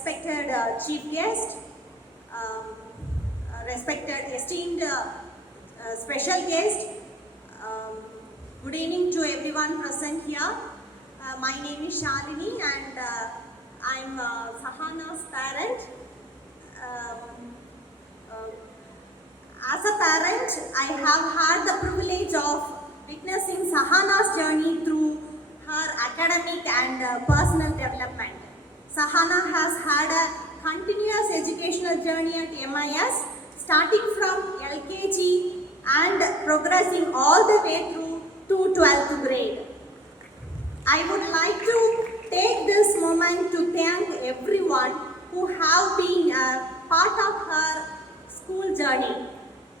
respected chief guest, respected esteemed special guest, good evening to everyone present here. My name is Shalini and I'm Sahana's parent. As a parent, I have had the privilege of witnessing Sahana's journey through her academic and personal development. Sahana has had a continuous educational journey at MIS, starting from LKG and progressing all the way through to 12th grade. I would like to take this moment to thank everyone who have been a part of her school journey.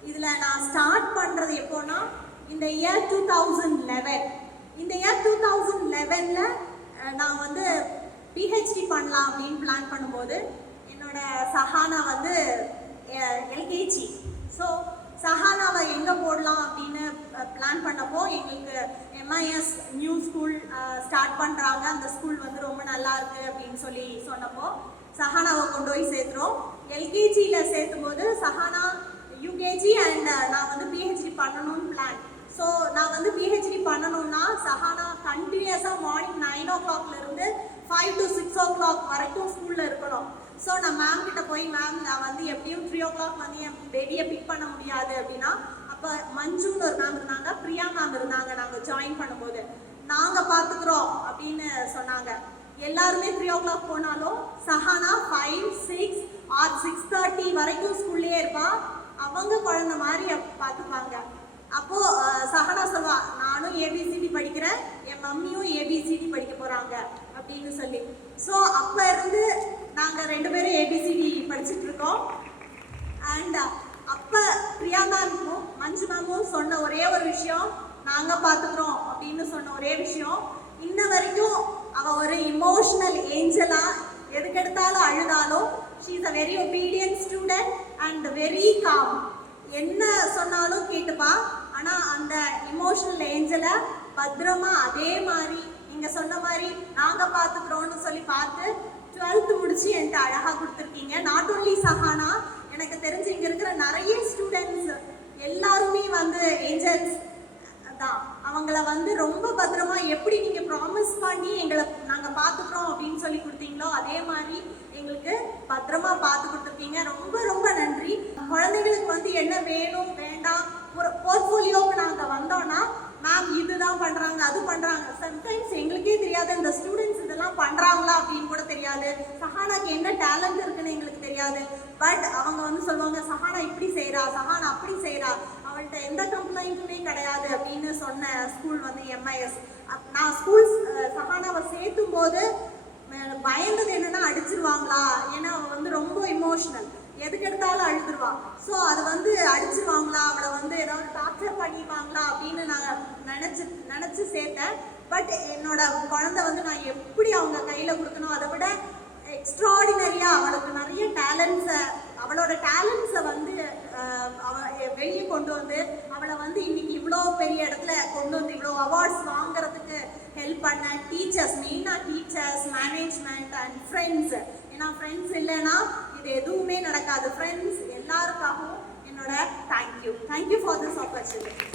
இதில் நான் start பண்ணுறது எப்போனா இந்த year 2011. இந்த year 2011 நான் வந்து PhD பண்ணலாம் அப்படின்னு பிளான் பண்ணும்போது என்னோட சஹானா வந்து எல்கேஜி. ஸோ சஹானாவை எங்கே போடலாம் அப்படின்னு பிளான் பண்ணப்போ எங்களுக்கு எம்ஐஎஸ் நியூ ஸ்கூல் ஸ்டார்ட் பண்ணுறாங்க, அந்த ஸ்கூல் வந்து ரொம்ப நல்லா இருக்குது அப்படின்னு சொல்லி சொன்னப்போ சஹானாவை கொண்டு போய் சேர்த்துறோம். எல்கேஜியில் சேர்த்தும் போது சஹானா யூகேஜி அண்ட் நான் வந்து பிஹெச்டி பண்ணணும்னு பிளான். ஸோ நான் வந்து பிஹெச்டி பண்ணணும்னா சஹானா கண்டினியூஸாக மார்னிங் 9 o'clock இருந்து 5 to 6 o'clock வரைக்கும் ஸ்கூலில் இருக்கணும். ஸோ நான் மேம் கிட்ட போய் மேம் நான் வந்து எப்படியும் 3 o'clock வந்து என் பேபியை பிக் பண்ண முடியாது அப்படின்னா, அப்போ மஞ்சுன்னு ஒரு மேம் இருந்தாங்க, பிரியா மேம் இருந்தாங்க. நாங்கள் ஜாயின் பண்ணும்போது நாங்கள் பார்த்துக்குறோம் அப்படின்னு சொன்னாங்க. எல்லாருமே 3 o'clock போனாலும் சஹானா 5, 6 or 6:30 வரைக்கும் ஸ்கூல்லேயே இருப்பாள். அவங்க குழந்த மாதிரி பார்த்துப்பாங்க. அப்போது சஹானா சொல்வா, நானும் ஏபிசிடி படிக்கிறேன், என் மம்மியும் ஏபிசிடி படிக்க போகிறாங்க அப்படின்னு சொல்லி. ஸோ அப்போ இருந்து நாங்கள் 2 பேரும் ஏபிசிடி படிச்சுட்டு இருக்கோம். அண்ட் அப்போ பிரியா மேமும் மஞ்சு மேமும் சொன்ன ஒரே ஒரு விஷயம், நாங்கள் பார்த்துக்குறோம் அப்படின்னு சொன்ன ஒரே விஷயம், இன்ன வரைக்கும் அவள் ஒரு இமோஷனல் ஏஞ்சலாக எதுக்கெடுத்தாலும் அழுதாலும் she is a very obedient student and very com. என்ன சொன்னாலும் கேட்டுப்பா. ஆனால் அந்த இமோஷனல் ஏஞ்சலை பத்திரமா அதே மாதிரி நீங்கள் சொன்ன மாதிரி நாங்கள் பார்த்துக்குறோன்னு சொல்லி பார்த்து 12th முடிச்சு என்கிட்ட அழகாக கொடுத்துருக்கீங்க. நாட் ஓன்லி சஹானா, எனக்கு தெரிஞ்சு இங்கே இருக்கிற நிறைய ஸ்டூடெண்ட்ஸ் எல்லாருமே வந்து ஏஞ்சல்ஸ் தான். அவங்கள வந்து ரொம்ப பத்திரமா எப்படி நீங்கள் ப்ராமிஸ் பண்ணி எங்களை நாங்கள் பார்த்துக்குறோம் அப்படின்னு சொல்லி கொடுத்தீங்களோ அதே மாதிரி எங்களுக்கு பத்திரமா பார்த்து கொடுத்துருக்கீங்க. ரொம்ப ரொம்ப நன்றி. குழந்தைகளுக்கு வந்து என்ன வேணும் வேண்டாம் ஒரு போர்ட்ஃபோலியோவுக்கு நாங்கள் வந்தோன்னா மேம் இதுதான் பண்ணுறாங்க அது பண்ணுறாங்க, சம்டைம்ஸ் எங்களுக்கே தெரியாது இந்த ஸ்டூடெண்ட்ஸ் இதெல்லாம் பண்ணுறாங்களா அப்படின்னு கூட தெரியாது. சஹானாக்கு என்ன டேலண்ட் இருக்குன்னு எங்களுக்கு தெரியாது. பட் அவங்க வந்து சொல்லுவாங்க, சஹானா இப்படி செய்கிறா, சஹானா அப்படி செய்கிறா, அவள்கிட்ட எந்த கம்ப்ளைண்ட்டுமே கிடையாது அப்படின்னு சொன்ன ஸ்கூல் வந்து எம்ஐஎஸ். நான் ஸ்கூல் சஹானாவை சேர்த்தும் போது பயந்தது என்னன்னா அடிச்சிருவாங்களா, ஏன்னா அவள் வந்து ரொம்ப இமோஷனல், எதுக்கு எடுத்தாலும் அழுதுருவா. ஸோ அது வந்து அடிச்சிருவாங்களா, அவளை வந்து ஏதாவது டார்ச்சர் பண்ணிடுவாங்களா அப்படின்னு நான் நினச்சி சேர்த்தேன். பட் என்னோட குழந்தை வந்து நான் எப்படி அவங்க கையில் கொடுத்தனோ அதை விட எக்ஸ்ட்ராடினரியாக அவளுக்கு நிறைய டேலண்ட்ஸை, அவளோட டேலண்ட்ஸை வந்து வெளியே கொண்டு வந்து அவளை வந்து இன்னைக்கு இவ்வளோ பெரிய இடத்துல கொண்டு வந்து இவ்வளோ அவார்ட்ஸ் வாங்குறதுக்கு ஹெல்ப் பண்ண டீச்சர்ஸ், மெயினாக டீச்சர்ஸ், மேனேஜ்மெண்ட் அண்ட் ஃப்ரெண்ட்ஸ். ஏன்னா ஃப்ரெண்ட்ஸ் இல்லைன்னா இது எதுவுமே நடக்காது. ஃப்ரெண்ட்ஸ் எல்லாருக்காகவும் என்னோட தேங்க்யூ ஃபார் திஸ் ஆப்பர்ச்சுனிட்டி.